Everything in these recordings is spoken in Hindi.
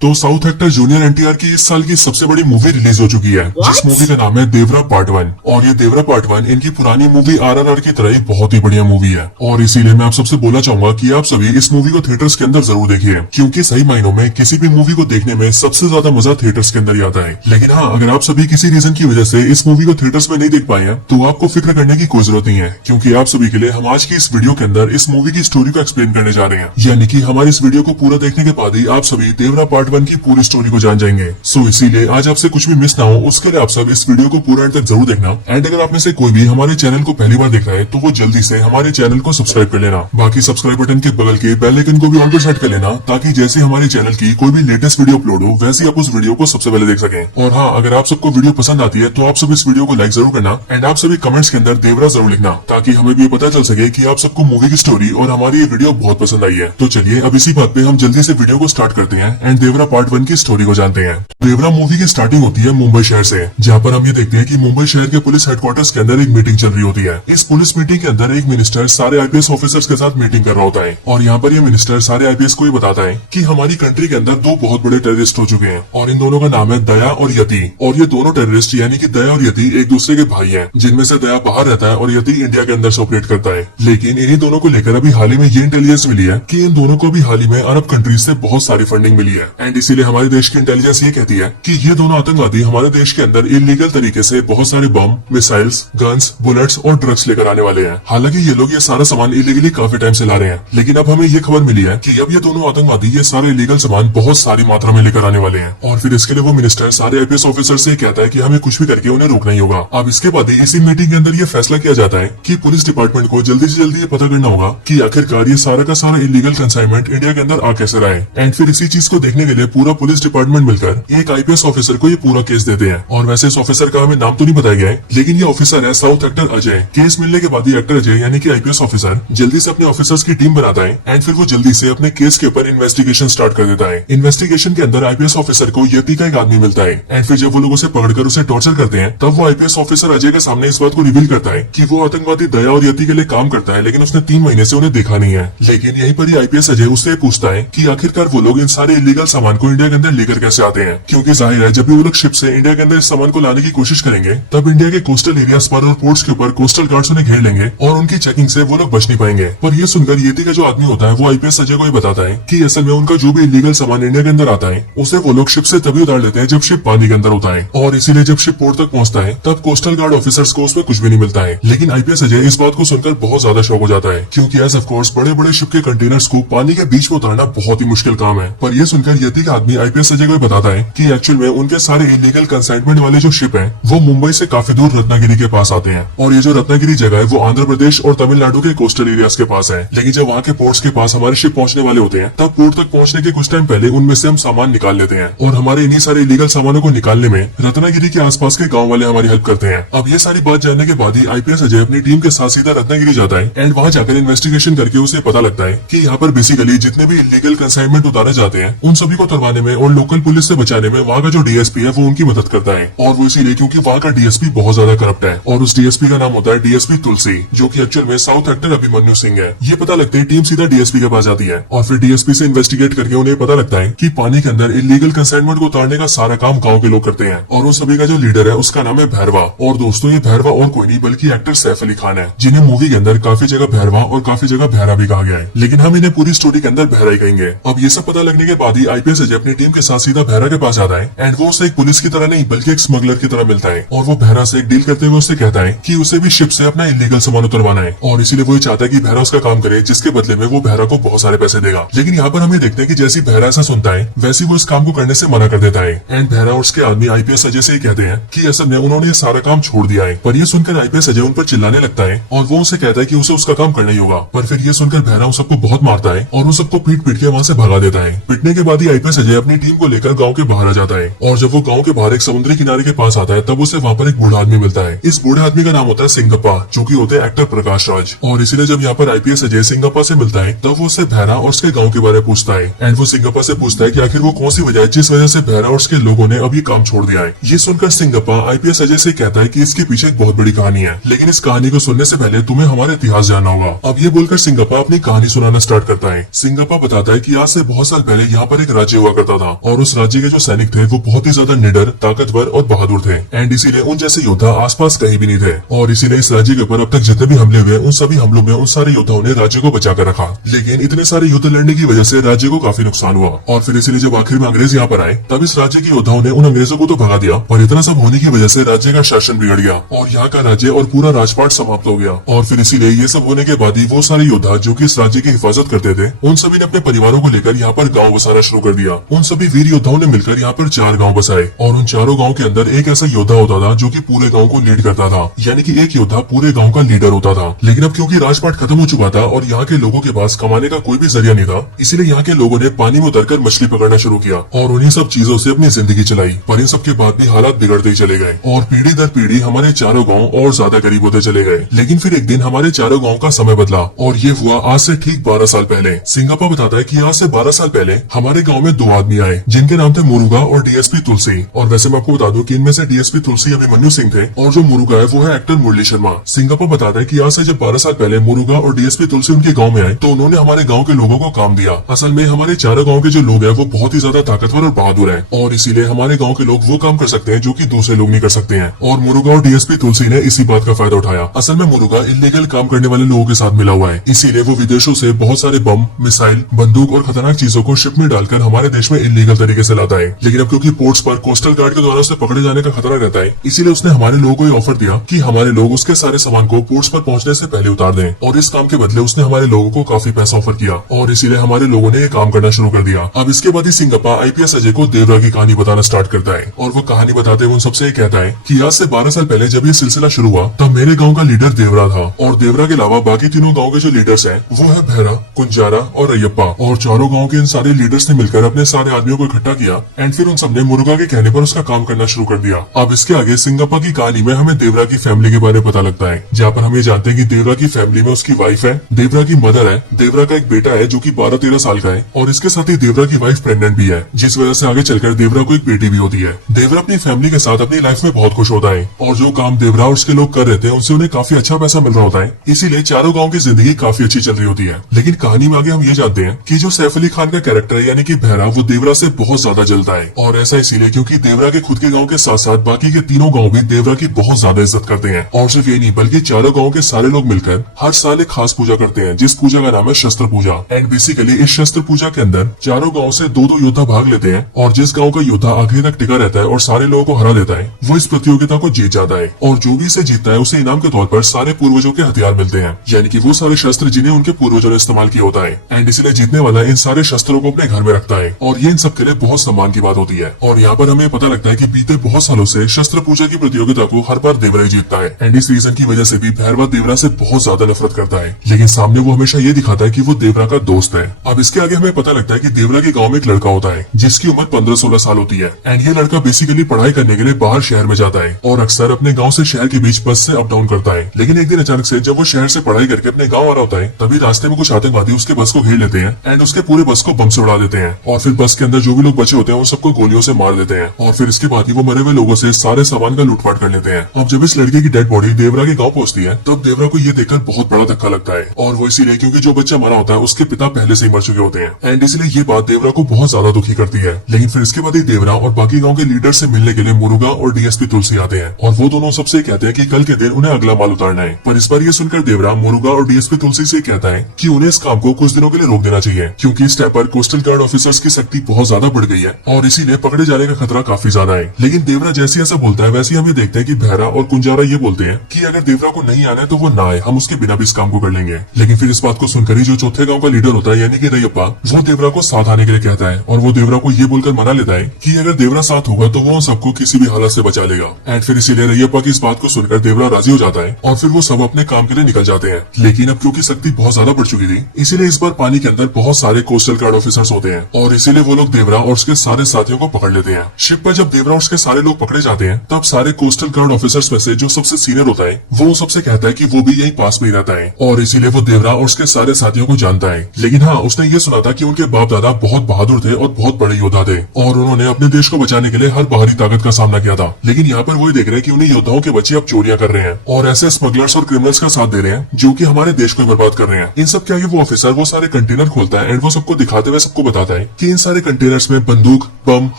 तो साउथ एक्टर जूनियर एनटीआर की इस साल की सबसे बड़ी मूवी रिलीज हो चुकी है, जिस मूवी का नाम है देवरा पार्ट 1। और ये देवरा पार्ट 1 इनकी पुरानी मूवी आरआरआर की तरह ही बहुत ही बढ़िया मूवी है। और इसीलिए मैं आप सबसे बोलना चाहूंगा कि आप सभी इस मूवी को थिएटर्स के अंदर जरूर देखिए, क्योंकि सही मायनों में किसी भी मूवी को देखने में सबसे ज्यादा मजा थिएटर्स के अंदर ही आता है। लेकिन हाँ, अगर आप सभी किसी रीजन की वजह से इस मूवी को थिएटर्स में नहीं देख पाए हैं तो आपको फिक्र करने की कोई जरूरत नहीं है, क्योंकि आप सभी के लिए हम आज की इस वीडियो के अंदर इस मूवी की स्टोरी को एक्सप्लेन करने जा रहे हैं। यानी कि हमारी इस वीडियो को पूरा देखने के बाद ही आप सभी देवरा पार्ट 1 की पूरी स्टोरी को जान जाएंगे। सो इसीलिए आज आपसे कुछ भी मिस ना हो, उसके लिए आप सब इस वीडियो को पूरा एंड तक जरूर देखना। एंड अगर आप में से कोई भी हमारे चैनल को पहली बार देख रहा है तो वो जल्दी से हमारे चैनल को सब्सक्राइब कर लेना। बाकी सब्सक्राइब बटन के बगल के बेल आइकन को भी ऑन पर सेट कर लेना, ताकि जैसे हमारे चैनल की कोई भी लेटेस्ट वीडियो अपलोड हो वैसे आप उस वीडियो को सबसे पहले देख सकें। और हाँ, अगर आप सबको वीडियो पसंद आती है तो आप सब इस वीडियो को लाइक जरूर करना एंड आप सभी कमेंट्स के अंदर देवरा जरूर लिखना, ताकि हमें भी पता चल सके कि आप सबको मूवी की स्टोरी और हमारी ये वीडियो बहुत पसंद आई है। तो चलिए अब इसी बात पे हम जल्दी से वीडियो को स्टार्ट करते हैं एंड देवरा पार्ट 1 की स्टोरी को जानते हैं। देवरा मूवी की स्टार्टिंग होती है मुंबई शहर से, जहाँ पर हम ये देखते हैं कि मुंबई शहर के पुलिस हेडक्वार्टर्स के अंदर एक मीटिंग चल रही होती है। इस पुलिस मीटिंग के अंदर एक मिनिस्टर सारे आईपीएस ऑफिसर्स के साथ मीटिंग कर रहा होता है और यहाँ पर ये मिनिस्टर सारे आईपीएस को ये बताता है कि हमारी कंट्री के अंदर दो बहुत बड़े टेररिस्ट हो चुके हैं और इन दोनों का नाम है दया और यति। और ये दोनों टेररिस्ट यानी कि दया और यति एक दूसरे के भाई हैं, जिनमें से दया बाहर रहता है और यति इंडिया के अंदर से ऑपरेट करता है। लेकिन इन्हीं दोनों को लेकर अभी हाल ही में ये इंटेलिजेंस मिली है कि इन दोनों को भी हाल ही में अरब कंट्रीज से बहुत सारी फंडिंग मिली है। एंड इसीलिए हमारे देश की इंटेलिजेंस ये कहती है कि ये दोनों आतंकवादी हमारे देश के अंदर इलीगल तरीके से बहुत सारे बम, मिसाइल्स, गन्स, बुलेट्स और ड्रग्स लेकर आने वाले हैं। हालांकि ये लोग ये सारा सामान इलीगली काफी टाइम से ला रहे हैं, लेकिन अब हमें ये खबर मिली है कि अब ये दोनों आतंकवादी ये सारे इलीगल सामान बहुत सारी मात्रा में लेकर आने वाले हैं। और फिर इसके लिए वो मिनिस्टर सारे आईपीएस ऑफिसर से कहता है कि हमें कुछ भी करके उन्हें रोकना ही होगा। अब इसके बाद ही इसी मीटिंग के अंदर ये फैसला किया जाता है कि पुलिस डिपार्टमेंट को जल्दी से जल्दी ये पता करना होगा कि आखिरकार ये सारा का सारा इलीगल कंसाइनमेंट इंडिया के अंदर आ कैसे रहा है। एंड फिर इसी चीज को देखने के लिए पूरा पुलिस डिपार्टमेंट मिलकर एक आईपीएस ऑफिसर को ये पूरा केस देते हैं। और वैसे इस ऑफिसर का हमें नाम तो नहीं बताया गया है, लेकिन ये ऑफिसर है साउथ एक्टर अजय। केस मिलने के बाद ही एक्टर अजय यानी कि आईपीएस ऑफिसर जल्दी से अपने ऑफिसर्स की टीम बनाता है एंड फिर वो जल्दी से अपने केस के ऊपर इन्वेस्टिगेशन स्टार्ट कर देता है। इन्वेस्टिगेशन के अंदर आईपीएस ऑफिसर को यति का एक आदमी मिलता है एंड फिर जब वो लोग उसे पकड़कर उसे टॉर्चर करते हैं तब वो आईपीएस ऑफिसर अजय के सामने इस बात को रिवील करता है कि वो आतंकवादी दया और यति के लिए काम करता है, लेकिन उसने 3 महीने से उन्हें देखा नहीं है। लेकिन यहीं पर ही आईपीएस अजय उससे पूछता है कि आखिरकार वो लोग इन सारे इलीगल सामान को इंडिया के अंदर लेकर कैसे आते हैं, क्योंकि जाहिर है जब भी वो लोग शिप से इंडिया के अंदर इस सामान को लाने की कोशिश करेंगे तब इंडिया के कोस्टल एरियाज पर और पोर्ट्स के ऊपर कोस्टल गार्ड्स उन्हें घेर लेंगे और उनकी चेकिंग से वो लोग बच नहीं पाएंगे। पर ये सुनकर यति का जो आदमी होता है वो आईपीएस अजय को ही बताता है कि असल में उनका जो भी इलीगल सामान इंडिया के अंदर आता है उसे वो लोग शिप से तभी उतार लेते हैं जब शिप पानी के अंदर होता है, और इसीलिए जब शिप पोर्ट तक पहुंचता है तब कोस्टल गार्ड ऑफिसर्स को उसमें कुछ भी नहीं मिलता है। लेकिन आईपीएस अजय इस बात को सुनकर बहुत ज्यादा शॉक हो जाता है, क्योंकि एज ऑफ कोर्स बड़े बड़े शिप के कंटेनर्स को पानी के बीच में उतारना बहुत ही मुश्किल काम है। पर यह सुनकर यति का आदमी आईपीएस अजय को बताता है कि एक्चुअल में उनके सारे इलीगल कंसाइनमेंट वाले जो शिप है वो मुंबई से काफी दूर रत्नागिरी के पास आते हैं, और ये जो रत्नागिरी जगह है वो आंध्र प्रदेश और तमिलनाडु के कोस्टल एरियाज के पास है। लेकिन जब वहाँ के पोर्ट्स के पास हमारे शिप पहुंचने वाले होते हैं तब पोर्ट तक पहुंचने के कुछ टाइम पहले उनमें से हम सामान निकाल लेते हैं, और हमारे इन्हीं सारे इलीगल सामानों को निकालने में रत्नागिरी के आसपास के गाँव वाले हमारी हेल्प करते हैं। अब ये सारी बात जानने के बाद ही आईपीएस अजय अपनी टीम के साथ सीधा रत्नागिरी जाता है एंड वहाँ जाकर इन्वेस्टिगेशन करके उसे पता लगता है कि यहाँ पर बेसिकली जितने भी इलीगल कंसाइनमेंट उतारे जाते हैं उन सभी को उतरवाने में और लोकल पुलिस से बचाने में वहाँ का जो डीएसपी है वो उनकी मदद करता है। और वो इसीलिए क्योंकि वहाँ का डीएसपी बहुत ज्यादा करप्ट है, और उस डीएसपी का नाम होता है डीएसपी तुलसी, जो कि एक्चुअल में साउथ एक्टर अभिमन्यु सिंह है। ये पता लगते ही टीम सीधा डीएसपी के पास जाती है और फिर डीएसपी से इन्वेस्टिगेट करके उन्हें पता लगता है कि पानी के अंदर इलीगल कंसाइनमेंट को उतारने का सारा काम गाँव के लोग करते हैं, और उन सभी का जो लीडर है उसका नाम है भैरवा। और दोस्तों ये भैरवा और कोई नहीं बल्कि एक्टर सैफ अली खान है, जिन्हें मूवी के अंदर काफी जगह भैरवा और काफी जगह भैरा भी कहा गया है, लेकिन हम इन्हें पूरी स्टोरी के अंदर भैरा ही कहेंगे। अब ये सब पता लगने के बाद ही आईपीएस अजय अपनी टीम के साथ सीधा भैरा के पास आता है एंड वो उसे एक पुलिस की तरह नहीं बल्कि एक स्मगलर की तरह मिलता है, और वो भैरा से एक डील करते हुए उससे कहता है कि उसे भी शिप से अपना इलीगल सामान उतरवाना है, और इसीलिए वो चाहता है कि भैरा उसका काम करे, जिसके बदले में वो भैरा को बहुत सारे पैसे देगा। लेकिन यहाँ पर हम ये देखते हैं कि जैसी भैरा ऐसा सुनता है वैसी वो इस काम को करने से मना कर देता है एंड भैरा और उसके आदमी आईपीएस अजय से कहते हैं कि असल में उन्होंने ये सारा काम छोड़ दिया है। पर ये सुनकर आईपीएस अजय उन पर चिल्लाने लगता है और वो उसे कहता है कि उसे उसका काम करना ही होगा। पर फिर ये सुनकर भैरा उन सबको बहुत मारता है और उन सबको पीट पीट के वहाँ से भगा देता है। पीटने के बाद ही आईपीएस अजय अपनी टीम को लेकर गाँव के बाहर आ जाता है, और जब वो गाँव के बाहर एक समुद्री किनारे के पास आता है तब उसे वहाँ पर एक बूढ़ा आदमी मिलता है। इस बूढ़े आदमी का नाम होता है सिंगप्पा, जो कि होते हैं एक्टर प्रकाश राज। और इसीलिए जब यहाँ पर आईपीएस अजय सिंगप्पा से मिलता है तब वो उससे भैरा और उसके गाँव के बारे में पूछता है एंड वो सिंगप्पा से पूछता है कि आखिर वो कौन सी वजह है जिस वजह से भैरा और उसके लोगों ने अब ये काम छोड़ दिया है। ये सुनकर सिंगप्पा आईपीएस अजय से कहता है कि इसके पीछे एक बहुत बड़ी कहानी है, लेकिन इस कहानी को सुनने से पहले तुम्हें हमारा इतिहास जानना होगा। अब ये बोलकर सिंगप्पा अपनी कहानी सुनाना स्टार्ट करता है। सिंगप्पा बताता है कि आज से बहुत साल पहले यहाँ पर एक राजा राज्य हुआ करता था और उस राज्य के जो सैनिक थे वो बहुत ही ज्यादा निडर, ताकतवर और बहादुर थे। एंड इसीलिए उन जैसे योद्धा आसपास कहीं भी नहीं थे और इसीलिए इस राज्य के ऊपर अब तक जितने भी हमले हुए उन सभी हमलों में उन सारे योद्धाओं ने राज्य को बचा कर रखा। लेकिन इतने सारे युद्ध लड़ने की वजह से राज्य को काफी नुकसान हुआ और फिर इसीलिए जब आखिर में अंग्रेज यहाँ पर आए तब इस राज्य के योद्धाओं ने उन अंग्रेजों को तो भगा दिया, पर इतना सब होने की वजह से राज्य का शासन बिगड़ गया और यहाँ का राज्य और पूरा राजपाट समाप्त हो गया। और फिर इसीलिए ये सब होने के बाद ही वो सारे योद्धा जो कि इस राज्य की हिफाजत करते थे उन सभी ने अपने परिवारों को लेकर यहाँ पर गाँव बसाना शुरू कर दिया। उन सभी वीर योद्धाओं ने मिलकर यहाँ पर 4 गाँव बसाए और उन चारों गाँव के अंदर एक ऐसा योद्धा होता था जो कि पूरे गाँव को लीड करता था, यानी कि एक योद्धा पूरे गाँव का लीडर होता था। लेकिन अब क्योंकि राजपाट खत्म हो चुका था और यहाँ के लोगों के पास कमाने का कोई भी जरिया नहीं था, इसीलिए यहाँ के लोगों ने पानी में उतरकर मछली पकड़ना शुरू किया और उन्हीं सब चीजों से अपनी जिंदगी चलाई। पर इन सब के बाद भी हालात बिगड़ते ही चले गए और पीढ़ी दर पीढ़ी हमारे चारों गांव और ज्यादा गरीब होते चले गए। लेकिन फिर एक दिन हमारे चारों गांव का समय बदला और ये हुआ आज से ठीक 12 साल पहले। सिंगापा बताता है कि आज से 12 साल पहले हमारे गांव में 2 आदमी आए जिनके नाम थे मुरुगा और डीएसपी तुलसी। और वैसे मैं आपको बता दूं कि इनमें से डीएसपी तुलसी अभिमन्यु सिंह थे और जो मुरुगा है वो है एक्टर मुरली शर्मा। सिंगापा बताता है कि आज से जब 12 साल पहले मुरुगा और डीएसपी तुलसी उनके गाँव में आए तो उन्होंने हमारे गाँव के लोगों को काम दिया। असल में हमारे चारों गाँव के जो लोग हैं वो बहुत ही ज्यादा ताकतवर और बहादुर है और इसीलिए हमारे गाँव के लोग वो काम कर सकते हैं जो कि दूसरे लोग नहीं कर सकते हैं। और मुरुगा और डीएसपी तुलसी ने इसी बात का फायदा उठाया। असल में मुरुगा इल्लीगल काम करने वाले लोगों के साथ मिला हुआ है, इसीलिए वो विदेशों से बहुत सारे बम, मिसाइल, बंदूक और खतरनाक चीजों को शिप में डालकर हमारे देश में इल्लीगल तरीके से लाता है। लेकिन अब क्योंकि पोर्ट्स पर कोस्टल गार्ड के द्वारा उसे पकड़े जाने का खतरा रहता है, इसीलिए उसने हमारे लोगों को ऑफर दिया कि हमारे लोग उसके सारे सामान को पोर्ट्स पर पहुंचने से पहले उतार दें। और इस काम के बदले उसने हमारे लोगों को काफी पैसा ऑफर किया और इसीलिए हमारे लोगों ने ये काम करना शुरू कर दिया। अब इसके बाद ही सिंगापा आईपीएस अजय को देवरा की कहानी बताना स्टार्ट करता है और वो कहानी बताते हुए उन सबसे ये कहता है कि आज से 12 साल पहले जब ये सिलसिला शुरू हुआ तब मेरे गांव का लीडर देवरा था और देवरा के अलावा बाकी तीनों गांव के जो लीडर्स हैं वो है भैरा, कुंजारा और अयप्पा। और चारों गांव के इन सारे लीडर्स ने मिलकर अपने सारे आदमियों को इकट्ठा किया एंड फिर उन सबने मुरुगा के कहने पर उसका काम करना शुरू कर दिया। अब इसके आगे सिंगापा की कहानी में हमें देवरा की फैमिली के बारे में पता लगता है, जहाँ पर हम ये जानते हैं कि देवरा की फैमिली में उसकी वाइफ है, देवरा की मदर है, देवरा का एक बेटा है जो कि 12-13 साल का है और इसके साथ ही देवरा की वाइफ प्रेग्नेंट भी है, जिस वजह से आगे चलकर देवरा को एक बेटी भी होती है। देवरा अपनी फैमिली के साथ अपनी लाइफ में बहुत खुश होता है और जो काम देवरा और उसके लोग कर रहे थे उनसे उन्हें काफी अच्छा पैसा मिल रहा होता है, इसीलिए चारों गाँव की जिंदगी काफी अच्छी चल रही होती है। लेकिन कहानी में आगे हम ये जानते हैं कि जो सैफ अली खान का कैरेक्टर है यानी कि भैरा, वो देवरा से बहुत ज्यादा जलता है और ऐसा इसलिए क्योंकि देवरा के खुद के गाँव के साथ साथ बाकी के तीनों गाँव भी देवरा की बहुत ज्यादा इज्जत करते हैं। और सिर्फ ये नहीं बल्कि चारों गाँव के सारे लोग मिलकर हर साल एक खास पूजा करते हैं जिस पूजा का नाम है शस्त्र पूजा। एंड बेसिकली इस शस्त्र पूजा के अंदर चारों गाँव से 2-2 योद्धा भाग लेते हैं और जिस गाँव का योद्धा आखिरी तक टिका रहता है और सारे लोगों को हरा देता है वो इस प्रतियोगिता को जीत जाता है और जो भी इसे जीतता है उसे इनाम के तौर पर सारे पूर्वजों के हथियार मिलते हैं, यानी कि वो सारे शस्त्र जिन्हें उनके पूर्वजों ने इस्तेमाल किया होता है। एंड इसलिए जीतने वाला इन सारे शस्त्रों को अपने घर में रखता है और ये इन सब के लिए बहुत सम्मान की बात होती है। और यहाँ पर हमें पता लगता है कि बीते बहुत सालों से शस्त्र पूजा की प्रतियोगिता को हर बार देवरा ही जीतता है एंड इस रीजन की वजह से भी भैरवा देवरा से बहुत ज्यादा नफरत करता है, लेकिन सामने वो हमेशा ये दिखाता है कि वो देवरा का दोस्त है। अब इसके आगे हमें पता लगता है कि देवरा के गाँव में एक लड़का होता है जिसकी उम्र 15-16 साल होती है एंड ये लड़का बेसिकली पढ़ाई करने के लिए बाहर शहर में जाता है और अक्सर अपने गाँव से शहर के बीच बस से अप डाउन करता है। लेकिन एक दिन अचानक से जब वो शहर से पढ़ाई करके अपने गाँव आ रहा होता है तभी रास्ते में कुछ आतंकवादी उसके बस को घेर लेते हैं एंड उसके पूरे बस को बम से उड़ा देते हैं और फिर बस के अंदर जो भी लोग बचे होते हैं उन सबको गोलियों से मार देते हैं और फिर इसके बाद ही वो मरे हुए लोगों से सारे सामान का लूटपाट कर लेते हैं। अब जब इस लड़के की डेड बॉडी देवरा के गाँव पहुंचती है तब देवरा को ये देखकर बहुत बड़ा धक्का लगता है और वो इसीलिए क्योंकि जो बच्चा मरा होता है उसके पिता पहले से ही मर चुके होते हैं एंड इसलिए ये बात देवरा को बहुत ज्यादा दुखी करती है। लेकिन फिर इसके बाद ही देवरा और बाकी गाँव के लीडर से मिलने के लिए मुरुगा और डीएसपी तुलसी आते हैं और वो दोनों सबसे कहते हैं कि कल के दिन उन्हें अगला माल उतारना है। पर इस बार ये सुनकर देवरा मुरुगा और डीएसपी तुलसी से कहता है कि उन्हें इस काम को कुछ दिनों के लिए रोक देना चाहिए क्योंकि इस टाइप पर कोस्टल गार्ड ऑफिसर्स की सख्ती बहुत ज्यादा बढ़ गई है और इसीलिए पकड़े जाने का खतरा काफी ज्यादा है। लेकिन देवरा जैसे ऐसा बोलता है वैसे हम ये देखते हैं कि भैरा और कुंजारा ये बोलते हैं कि अगर देवरा को नहीं आना है तो वो ना आए, हम उसके बिना भी इस काम को कर लेंगे। लेकिन फिर इस बात को सुनकर ही जो चौथे गाँव का लीडर होता है यानी कि रैयप्पा, वो देवरा को साथ आने के लिए कहता है और वो देवरा को ये बोलकर मना लेता है कि अगर देवरा साथ होगा तो वो सबको किसी भी हालत से बचा लेगा। एंड फिर इसीलिए रैयप्पा की इस बात को सुनकर देवरा राजी हो जाता है और फिर वो सब अपने काम के लिए निकल जाते हैं। लेकिन अब क्योंकि सख्ती बहुत ज्यादा बढ़ चुकी थी इसीलिए इस बार पानी के अंदर बहुत सारे कोस्टल गार्ड ऑफिसर्स होते हैं और इसीलिए वो लोग देवरा और उसके सारे साथियों को पकड़ लेते हैं। शिप पर जब देवरा और उसके सारे लोग पकड़े जाते हैं तब सारे कोस्टल गार्ड ऑफिसर्स में से जो सबसे सीनियर होता है वो सबसे कहता है कि वो भी यही पास में ही रहता है और इसीलिए वो देवरा और उसके सारे साथियों को जानता है। लेकिन हाँ, उसने ये सुना था कि उनके बाप दादा बहुत बहादुर थे और बहुत बड़े योद्धा थे और उन्होंने अपने देश को बचाने के लिए हर बाहरी ताकत का सामना किया था। लेकिन यहाँ पर वही देख रहे हैं कि उन्हीं योद्धाओं के बच्चे अब चोरियां कर रहे हैं और ऐसे स्मगलर्स और क्रिमिनल्स का साथ दे रहे हैं जो कि हमारे देश को बर्बाद कर रहे हैं। इन सब के आगे वो ऑफिसर वो सारे कंटेनर खोलता है एंड वो सबको दिखाते हुए सबको बताता है कि इन सारे कंटेनर्स में बंदूक, बम,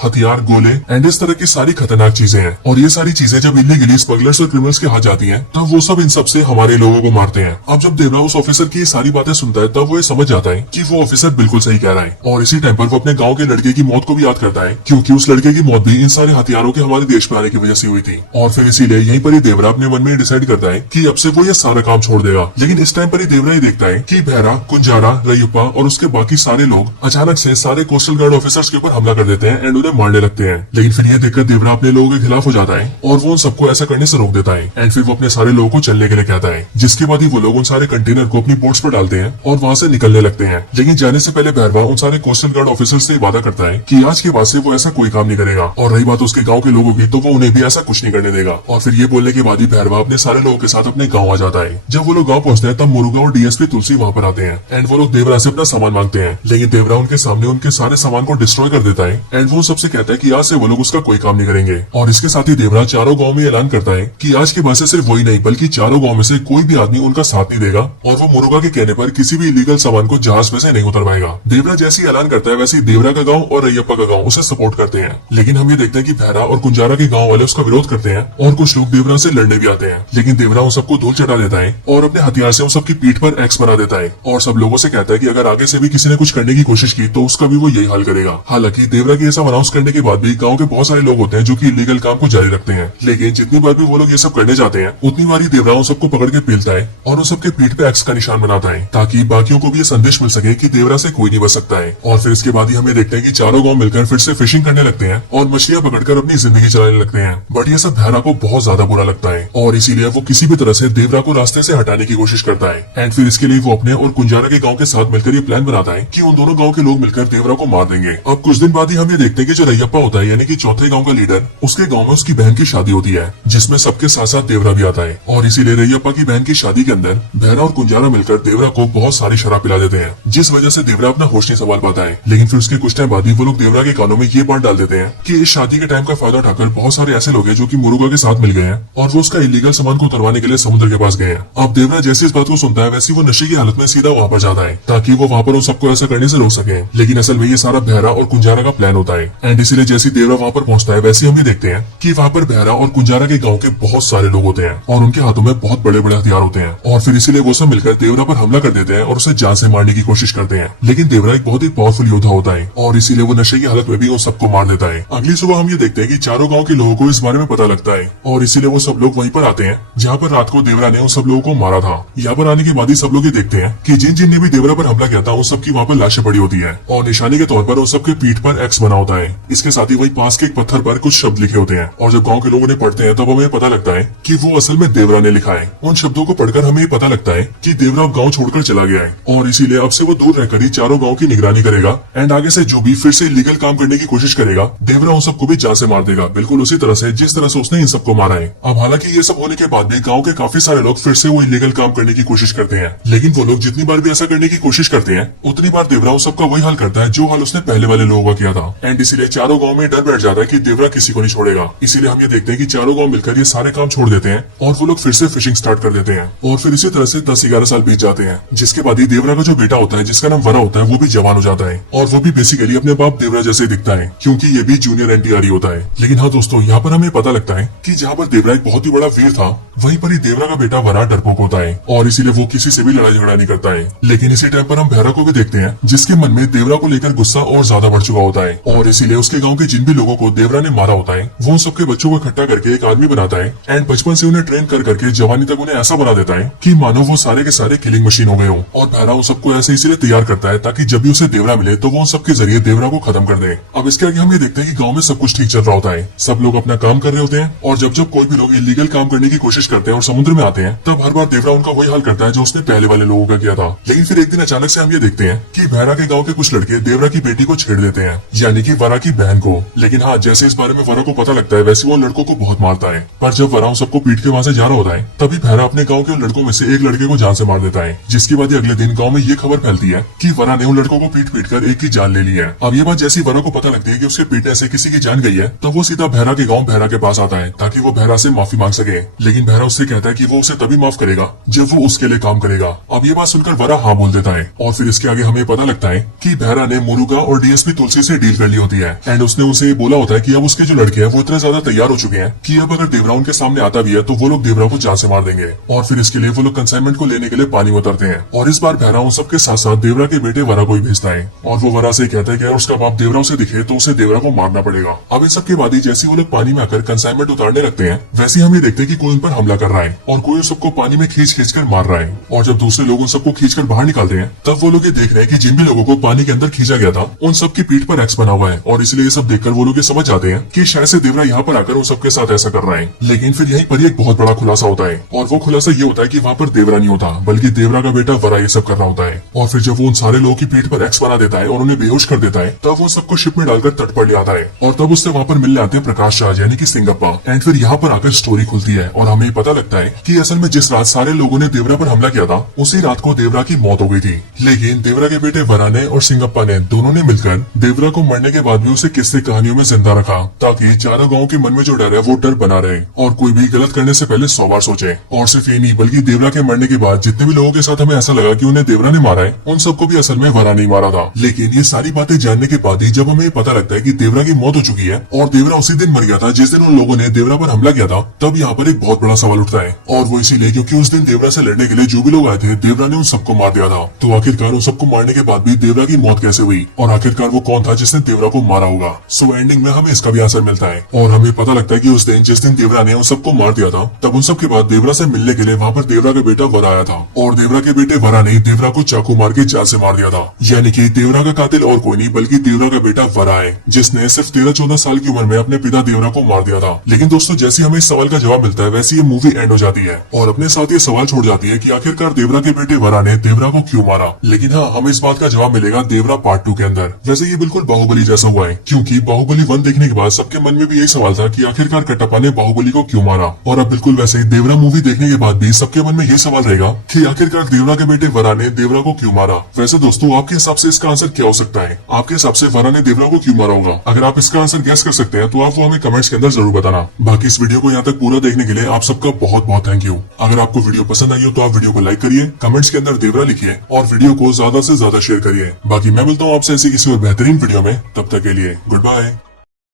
हथियार, गोले एंड इस तरह की सारी खतरनाक चीजें हैं। और ये सारी चीजें जब इलीगली स्मगलर्स और क्रिमिनल्स के हाथ जाती हैं, तब वो सब इन सब से हमारे लोगों को मारते हैं। अब जब देवरा उस ऑफिसर की ये सारी बातें सुनता है, तब वो ये समझ जाता है कि वो ऑफिसर बिल्कुल सही कह रहा है। और इसी टाइम पर वो अपने गाँव के लड़के की मौत को भी याद करता है, क्योंकि उस लड़के की मौत भी इन सारे हथियारों के हमारे देश में आने की वजह से हुई थी। और फिर इसीलिए यहीं पर ही देवरा अपने मन में डिसाइड करता है कि अब से वो ये सारा काम छोड़ देगा। लेकिन इस टाइम पर ही देवरा ये देखता है कि बहरा, कुंजारा, रयुप्पा और उसके बाकी सारे लोग अचानक से सारे कोस्टल गार्ड ऑफिसर्स के ऊपर हमला कर देते हैं एंड उन्हें मारने लगते हैं। लेकिन फिर यह देखकर देवरा अपने लोगों के खिलाफ हो जाता है और वो उन सबको ऐसा करने से रोक देता है। एंड फिर वो अपने सारे लोगों को चलने के लिए कहता है, जिसके बाद ही वो लोग उन सारे कंटेनर को अपनी बोट्स पर डालते हैं और वहाँ से निकलने लगते हैं। लेकिन जाने से पहले भैरवा उन सारे कोस्टल गार्ड ऑफिसर्स से वादा करता है कि आज के बाद से वो ऐसा कोई काम नहीं करेगा। और रही बात उसके गाँव के लोगों की, तो वो उन्हें भी ऐसा कुछ नहीं करने देगा। और फिर ये बोलने के बाद ही भैरवा अपने सारे लोगों के साथ अपने गाँव आ जाता है। जब वो लोग गाँव पहुंचते हैं, तब मुरुगा और डीएसपी तुलसी वहाँ पर आते हैं एंड वो लोग देवरा से अपना सामान मांगते हैं। लेकिन देवरा उनके सामने उनके सारे सामान को डिस्ट्रॉय कर देता है एंड वो सबसे कहता है कि आज से वो लोग उसका कोई काम नहीं करेंगे। और इसके साथ ही देवरा चारों गांव में ऐलान करता है कि आज के बाद से सिर्फ वही नहीं बल्कि चारों गांव में से कोई भी आदमी उनका साथ नहीं देगा और वो मुरुगा के कहने पर किसी भी इलीगल सामान को जहाज में से नहीं उतरवाएगा। देवरा जैसी ऐलान करता है, वैसे ही देवरा का गाँव और रैयप्पा का गाँव उसे सपोर्ट करते हैं। लेकिन हम ये देखते हैं कि भैरा और कुंजारा के गाँव वाले उसका विरोध करते हैं और कुछ लोग देवरा से लड़ने भी आते हैं। लेकिन देवरा उन सबको धूल चढ़ा देता है और अपने हथियार से उन सबकी पीठ पर एक्स बना देता है और सब लोगों से कहता है कि अगर आगे से भी किसी ने कुछ करने की कोशिश की तो उसका भी वो यही हाल करेगा। हालांकि देवरा की ऐसा अनाउंस करने के बाद भी गांव के बहुत सारे लोग होते हैं जो कि इलीगल काम को जारी रखते हैं। लेकिन जितनी बार भी वो लोग ये सब करने जाते हैं, उतनी बार ही देवरा उन सबको पकड़ के पीलता है और उन सबके पीठ पे एक्स का निशान बनाता है, ताकि बाकियों को भी ये संदेश मिल सके कि देवरा से कोई नहीं बच सकता है। और फिर इसके बाद ही हमें देखते हैं कि चारों गाँव मिलकर फिर से फिशिंग करने लगते हैं और मछलियां पकड़कर अपनी जिंदगी चलाने लगते हैं। बट ये सब भैरा को बहुत ज्यादा बुरा लगता है और इसीलिए वो किसी भी तरह से देवरा को रास्ते से हटाने की कोशिश करता है। एंड फिर इसके लिए वो अपने और कुंजारा के गाँव के साथ मिलकर ये प्लान बनाता है कि उन दोनों गाँव के लोग मिलकर देवरा को मार देंगे। अब कुछ दिन बाद ही हम ये देखते हैं कि जो रैयप्पा होता है, यानी कि चौथे गाँव का लीडर, उसके गाँव में उसकी बहन की शादी होती है, जिसमें सबके साथ साथ देवरा भी आता है। और इसीलिए रैयप्पा की बहन की शादी के अंदर भैरा और कुंजारा मिलकर देवरा को बहुत सारी शराब पिला देते हैं, जिस वजह से देवरा अपना होश नहीं संभाल पाता है। लेकिन फिर उसके कुछ टाइम बाद ही वो लोग देवरा के कानों में ये बात डाल देते हैं कि इस शादी के टाइम का फायदा उठाकर बहुत सारे ऐसे लोग हैं जो कि मुरुगा के साथ मिल गए हैं और वो उसका इलीगल सामान को उतरवाने के लिए समुद्र के पास गए हैं। अब देवरा जैसे इस बात को सुनता है, वैसे वो नशे की हालत में सीधा वहाँ पर जाता है ताकि वो वहाँ पर उन सबको ऐसा करने से रोक सके। लेकिन असल में ये सारा भैरा और कुंजारा का प्लान होता है। एंड इसीलिए जैसे देवरा वहाँ पर पहुंचता है, वैसे हम ये देखते हैं कि वहाँ पर भैरा और कुंजारा के गाँव के बहुत सारे लोग होते हैं और उनके हाथों में बहुत बड़े बड़े हथियार होते हैं। और फिर इसीलिए वो सब मिलकर देवरा पर हमला कर देते हैं और उसे जान से मारने की कोशिश करते हैं। लेकिन देवरा एक बहुत ही पावरफुल योद्धा होता है और इसीलिए वो नशे की हालत में भी उन सबको मार देता है। अगली सुबह हम ये देखते हैं कि चारों गांव के लोगों को इस बारे में पता लगता है और इसीलिए वो सब लोग वहीं पर आते हैं जहाँ पर रात को देवरा ने उन सब लोगों को मारा था। यहाँ पर आने के बाद ही सब लोग ये देखते हैं कि जिन जिन ने भी देवरा पर हमला किया था, उन सबकी वहाँ पर लाशें पड़ी होती है और निशानी के तौर पर उन सबके पीठ पर एक्स बना होता है। इसके साथ ही वही पास के एक पत्थर पर कुछ शब्द लिखे होते हैं और जब गाँव के लोग उन्हें पढ़ते हैं, तब हमें पता लगता है कि वो असल में देवरा ने लिखा है। उन शब्दों को पढ़कर हमें पता लगता है कि देवरा गाँव छोड़कर चला गया है और इसीलिए अब से वो दूर रहकर ही चारों गाँव की निगरानी करेगा एंड आगे से जो भी फिर से इलीगल काम करने की कोशिश करेगा, देवरा उन सबको भी जान से मार देगा, बिल्कुल उसी तरह से जिस तरह से उसने इन सबको मारा है। अब हालांकि ये सब होने के बाद भी गांव के काफी सारे लोग फिर से वो इलीगल काम करने की कोशिश करते हैं। लेकिन वो लोग जितनी बार भी ऐसा करने की कोशिश करते हैं, उतनी बार देवरा उन सबका वही हाल करता है जो हाल उसने पहले वाले लोगों का किया था। एंड इसीलिए चारों गाँव में डर बैठ जाता है कि देवरा किसी को नहीं छोड़ेगा। इसीलिए हम ये देखते हैं कि चारों गाँव मिलकर ये सारे काम छोड़ देते हैं और वो लोग फिर से फिशिंग स्टार्ट कर देते हैं। और फिर इसी तरह से 10-11 साल बीत जाते हैं, जिसके बाद ही देवरा का जो बेटा होता है, जिसका नाम वरा होता है, वो भी जवान हो जाता है और वो भी बेसिकली अपने बाप देवरा जैसे दिखता है, क्योंकि ये भी जूनियर एनटीआर होता है। लेकिन हाँ दोस्तों, यहाँ पर हमें पता लगता है कि जहाँ पर देवरा एक बहुत ही बड़ा वीर था, वहीं पर ही देवरा का बेटा वरा डरपोक होता है और इसीलिए वो किसी से भी लड़ाई झगड़ा नहीं करता है। लेकिन इसी टाइम पर हम भैरा को भी देखते हैं, जिसके मन में देवरा को लेकर गुस्सा और ज्यादा बढ़ चुका होता है और इसीलिए उसके गाँव के जिन भी लोगों को देवरा ने मारा होता है, वो सबके बच्चों को इकट्ठा करके एक आदमी बनाता है एंड बचपन से उन्हें ट्रेन कर करके जवानी तक उन्हें ऐसा बना देता है कि मानो वो सारे के सारे किलिंग मशीन हो गए हो। और भैरा उन सबको ऐसे इसीलिए तैयार करता है ताकि जब भी उसे देवरा मिले तो वो उन सबके जरिए देवरा को खत्म कर दे। अब इसके आगे हम ये देखते हैं कि गाँव में सब कुछ ठीक चल रहा होता है, सब लोग अपना काम कर रहे होते हैं और जब जब कोई भी लोग इलीगल काम करने की कोशिश करते हैं और समुद्र में आते हैं, तब हर बार देवरा उनका वही हाल करता है जो उसने पहले वाले लोगों का किया था। लेकिन फिर एक दिन अचानक से हम ये देखते हैं कि भैरा के गाँव के कुछ लड़के देवरा की बेटी को छेड़ देते हैं, यानी कि वरा की बहन को। लेकिन हाँ, जैसे इस बारे में वरा को पता लगता है, वैसे वो लड़कों को बहुत मारता है। पर जब वरा सबको पीट के वहाँ से जा रहा होता है, तभी भैरा अपने गाँव के लड़कों में से एक लड़के को जान से मार देता है, जिसके बाद अगले दिन गाँव में ये खबर फैलती है कि वरा ने उन लड़कों को पीट पीट कर एक की जान ले ली है। अब ये बात जैसी वरा को पता लगती है कि उसके पीटने से किसी की जान गई है, तब वो सीधा भैरा के गाँव भैरा के पास आता है ताकि वो भैरा से माफी मांग सके। लेकिन भैरा उससे कहता है कि वो उसे तभी माफ करेगा जब वो उसके लिए काम करेगा। अब ये बात सुनकर वरा हाँ बोल देता है और फिर इसके आगे हमें पता लगता है कि भैरा ने मुरुगा और डीएसपी तुलसी से डील कर ली होती है एंड उसने उसे बोला होता है कि अब उसके जो लड़के हैं वो इतने ज्यादा तैयार हो चुके हैं कि अब अगर देवरा उनके सामने आता भी है तो वो लोग देवरा को जान से मार देंगे। और फिर इसके लिए वो लोग कंसाइनमेंट को लेने के लिए पानी में उतरते हैं और इस बार बहरा उन सबके साथ साथ देवरा के बेटे वरा को भी भेजता है और वो वरा से कहता है कि अगर उसका बाप देवरा उसे दिखे तो उसे देवरा को मारना पड़ेगा। अब इन सबके बाद ही जैसे वो लोग पानी में आकर कंसाइनमेंट उतारने लगते हैं वैसे ही हम ये देखते हैं कि कोई उन पर हमला कर रहा है और कोई उन सबको पानी में खींच खींच कर मार रहा है। और जब दूसरे लोग उन सबको खींच कर बाहर निकालते हैं तब वो लोग ये देख रहे हैं कि जिन भी लोगों को पानी के अंदर खींचा गया था उन सबकी पीठ पर एक्स बना हुआ है और इसलिए ये सब देखकर वो लोग ये समझ जाते हैं कि शायद से देवरा यहाँ पर आकर उन सबके साथ ऐसा कर रहा है। लेकिन फिर यहीं पर ही एक बहुत बड़ा खुलासा होता है और वो खुलासा ये होता है कि वहाँ पर देवरा नहीं होता बल्कि देवरा का बेटा वरा ये सब कर रहा होता है। और फिर जब वो उन सारे लोगों की पीठ पर एक्स बना देता है और उन्हें बेहोश कर देता है तब वो सबको शिप में डालकर तट पर ले आता है और तब उससे वहाँ पर मिलने आते हैं प्रकाश राज यानी कि सिंगप्पा। एंड फिर यहाँ पर आकर स्टोरी खुलती है और हमें पता लगता है कि असल में जिस रात सारे लोगों ने देवरा पर हमला किया था उसी रात को देवरा की मौत हो गई थी। लेकिन देवरा के बेटे वरा ने और सिंगप्पा ने दोनों ने मिलकर देवरा को मरने के बाद भी उसे किस्से कहानियों में जिंदा रखा ताकि चारों गाँव के मन में जो डर है वो डर बना रहे और कोई भी गलत करने से पहले 100 बार सोचे। और सिर्फ ये नहीं बल्कि देवरा के मरने के बाद जितने भी लोगों के साथ हमें ऐसा लगा कि उन्हें देवरा ने मारा है उन सबको भी असल में वरा नहीं मारा था। लेकिन ये सारी बातें जानने के बाद ही जब हमें पता लगता है कि देवरा की मौत हो चुकी है और देवरा उसी दिन मर गया था जिस दिन उन लोगों ने देवरा पर हमला किया था तब यहाँ पर एक बहुत बड़ा सवाल उठता है और वो इसीलिए क्योंकि उस दिन देवरा से लड़ने के लिए जो भी लोग आए थे देवरा ने उन सबको मार दिया था। तो आखिरकार उन सबको मारने के बाद भी देवरा की मौत कैसे हुई और आखिरकार वो कौन था जिसने देवरा को मारा होगा। सो एंडिंग में हमें इसका भी आंसर मिलता है और हमें पता लगता है कि उस दिन जिस दिन देवरा ने उन सबको मार दिया था तब उन सबके बाद देवरा से मिलने के लिए वहाँ पर देवरा का बेटा वरा आया था और देवरा के बेटे वरा ने देवरा को चाकू मार के जान से मार दिया था। यानी कि देवरा का कातिल और कोई नहीं बल्कि देवरा का बेटा वरा है जिसने सिर्फ 13-14 साल की उम्र में अपने पिता देवरा को मार दिया था। लेकिन दोस्तों जैसे हमें इस सवाल का जवाब मिलता है वैसे ये मूवी एंड हो जाती है और अपने साथ ये सवाल छोड़ जाती है कि आखिरकार देवरा के बेटे वरा ने देवरा को क्यों मारा। लेकिन हाँ हमें इस बात का जवाब मिलेगा देवरा पार्ट 2 के अंदर। वैसे ये बिल्कुल बाहुबली जैसा हुआ है क्योंकि बाहुबली 1 देखने के बाद सबके मन में भी यही सवाल था कि आखिरकार कटप्पा ने बाहुबली को क्यों मारा और अब बिल्कुल वैसे ही देवरा मूवी देखने के बाद भी सबके मन में ये सवाल रहेगा कि आखिरकार देवरा के बेटे वरा ने देवरा को क्यों मारा। वैसे दोस्तों आपके हिसाब से इसका आंसर क्या हो सकता है? आपके हिसाब से वरा ने देवरा को क्यों मारा होगा? अगर आप इसका आंसर गैस कर सकते हैं तो आप वो हमें कमेंट्स के अंदर जरूर बताना। बाकी इस वीडियो को यहाँ तक पूरा देखने के लिए आप सबका बहुत बहुत थैंक यू। अगर आपको वीडियो पसंद आई हो तो आप वीडियो को लाइक करिए, कमेंट्स के अंदर देवरा लिखिए और वीडियो को ज्यादा से ज्यादा शेयर करिए। बाकी मैं मिलता हूँ आपसे ऐसी किसी और बेहतरीन वीडियो में, तब तक के लिए गुड बाय।